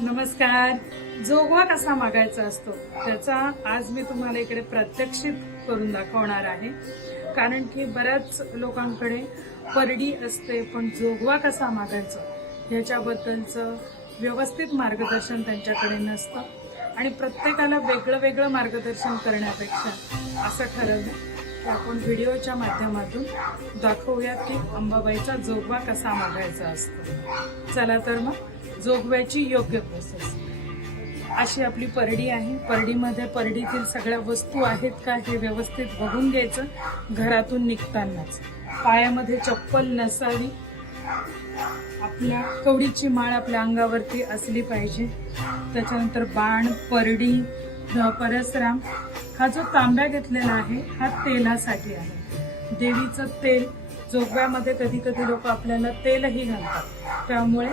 नमस्कार. जोगवा कसा मागायचा असतो? त्याचा आज मी तुम्हाला इकडे प्रत्यक्षित करून दाखवणार आहे. कारण की बऱ्याच लोकांकडे परडी असते पण जोगवा कसा मागायचा? ह्याच्याबद्दलचं व्यवस्थित मार्गदर्शन त्यांच्याकडे नसतं. आणि प्रत्येकाला वेगळं वेगळं मार्गदर्शन करण्यापेक्षा असं ठरवलं की आपण व्हिडिओच्या माध्यमातून दाखवूया की अंबाबाईचा जोगवा कसा मागायचा असतो. चला तर मग जोगव्याची योग्य प्रोसेस अशी आपली परडी आहे. परडीमध्ये परडीतील सगळ्या वस्तू आहेत का हे व्यवस्थित बघून घ्यायचं. घरातून निघतानाच. पायामध्ये चप्पल नसावी. आपल्या कवडीची माळ आपल्या अंगावरती असली पाहिजे. त्याच्यानंतर बाण परडी परसराम. हा जो तांब्या घेतलेला आहे हा तेलासाठी आहे. देवीचं तेल जोगव्यामध्ये कधी कधी लोक आपल्याला तेलही घालतात. त्यामुळे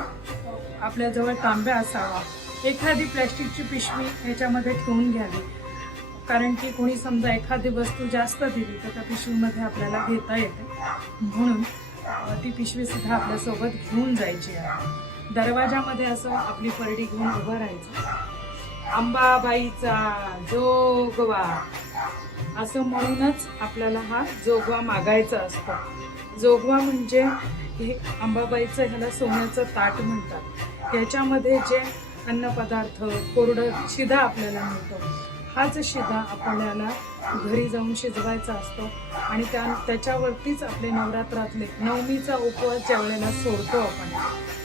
आपल्याजवळ तांब्या असावा. एखादी प्लॅस्टिकची पिशवी ह्याच्यामध्ये ठेवून घ्यावी. कारण की कोणी समजा एखादी वस्तू जास्त दिली तर त्या पिशवीमध्ये आपल्याला घेता येते. म्हणून ती पिशवीसुद्धा आपल्यासोबत घेऊन जायची आहे. दरवाजामध्ये असं आपली परडी घेऊन उभं राहायचं. आंबाबाईचा जोगवा. असं म्हणूनच आपल्याला हा जोगवा मागायचा असतो. जोगवा म्हणजे हे अंबाबाईचं ह्याला सोन्याचं ताट म्हणतात. याच्यामध्ये जे अन्नपदार्थ कोरडं शिधा आपल्याला मिळतो हाच शिधा आपल्याला घरी जाऊन शिजवायचा असतो आणि त्या त्याच्यावरतीच आपले नवरात्रातले नवमीचा उपवास ज्या वेळेला सोडतो आपण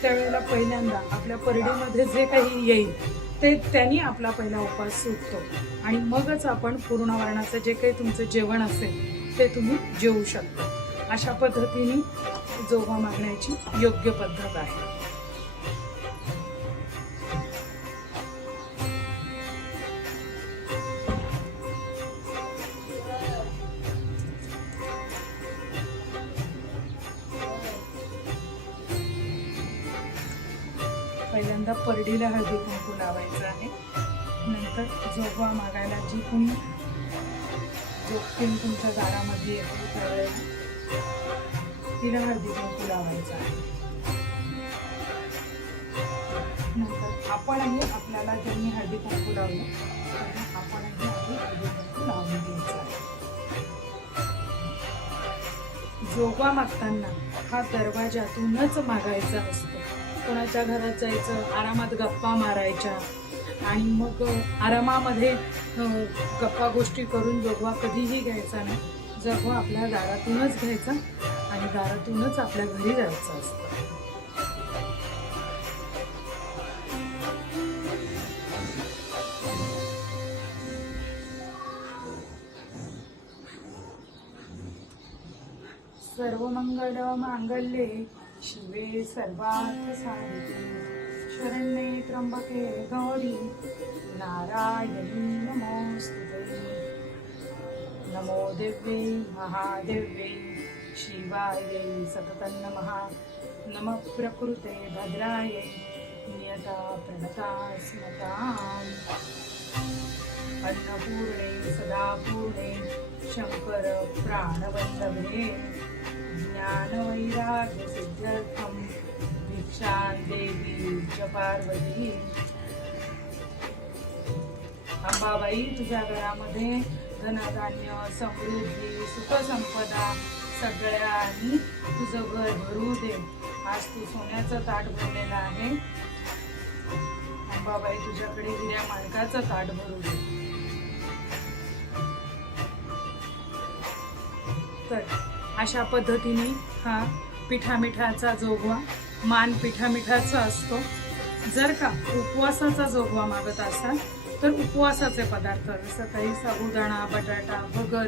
त्यावेळेला पहिल्यांदा आपल्या परडीमध्ये जे काही येईल ते त्यांनी आपला पहिला उपवास सुटतो. आणि मगच आपण पूर्णवर्णाचं जे काही तुमचं जेवण असेल ते तुम्ही जेवू शकता. अशा पद्धतीने जोगा मागण्याची योग्य पद्धत आहे. पहिल्यांदा परडीला हळदी कुंकू लावायचं आहे. नंतर जोगवा मागायला जी कोणी जोगतील तुमच्या दारामध्ये येते त्यावेळेला तिला हळदी कुंकू लावायचं आहे. नंतर आपणही आपल्याला ज्यांनी हळदी कुंकू लावलं त्यांना आपणही आपली हळदी कुंकू लावून द्यायचं आहे. जोगवा मागताना हा दरवाजातूनच मागायचा असतो. कोणाच्या घरात जायचं आरामात गप्पा मारायच्या. आणि मग आरामामध्ये गप्पा गोष्टी करून जोगवा कधीही घ्यायचा नाही. जगवा आपल्या दारातूनच घ्यायचा आणि दारातूनच आपल्या घरी जायचं असतं. सर्व मंगल मांगल्ये शिवे सर्वार्थ साधिके शरण्ये त्र्यंबके गौरी नारायणी नमोस्तुते नमो दिव्यै महादेव्ये शिवायै सततन्नमः। नमः प्रकृते भद्रायै नियता प्रणता स्मताम्। अन्नपूर्णे सदा पूर्णे शंकर प्राणवल्लभे ज्ञानवैराग्य सिद्ध्यर्थम भिक्षां देवी पार्वती अंबाबाई तुझ्या घरामध्ये धनधान्य समृद्धी सुखसंपदा सगळ्यांनी तुझं घर भरू दे. आज तू सोन्याचं ताट भरलेलं आहे. अंबाबाई तुझ्याकडे हिऱ्या मालकाचं ताट भरू दे. तर अशा पद्धतीने हा पिठामिठाचा जोगवा मान पिठामिठाचा असतो. जर का उपवासाचा जोगवा मागत असाल तर उपवासाचे पदार्थ जसं काही साबुदाणा बटाटा भगर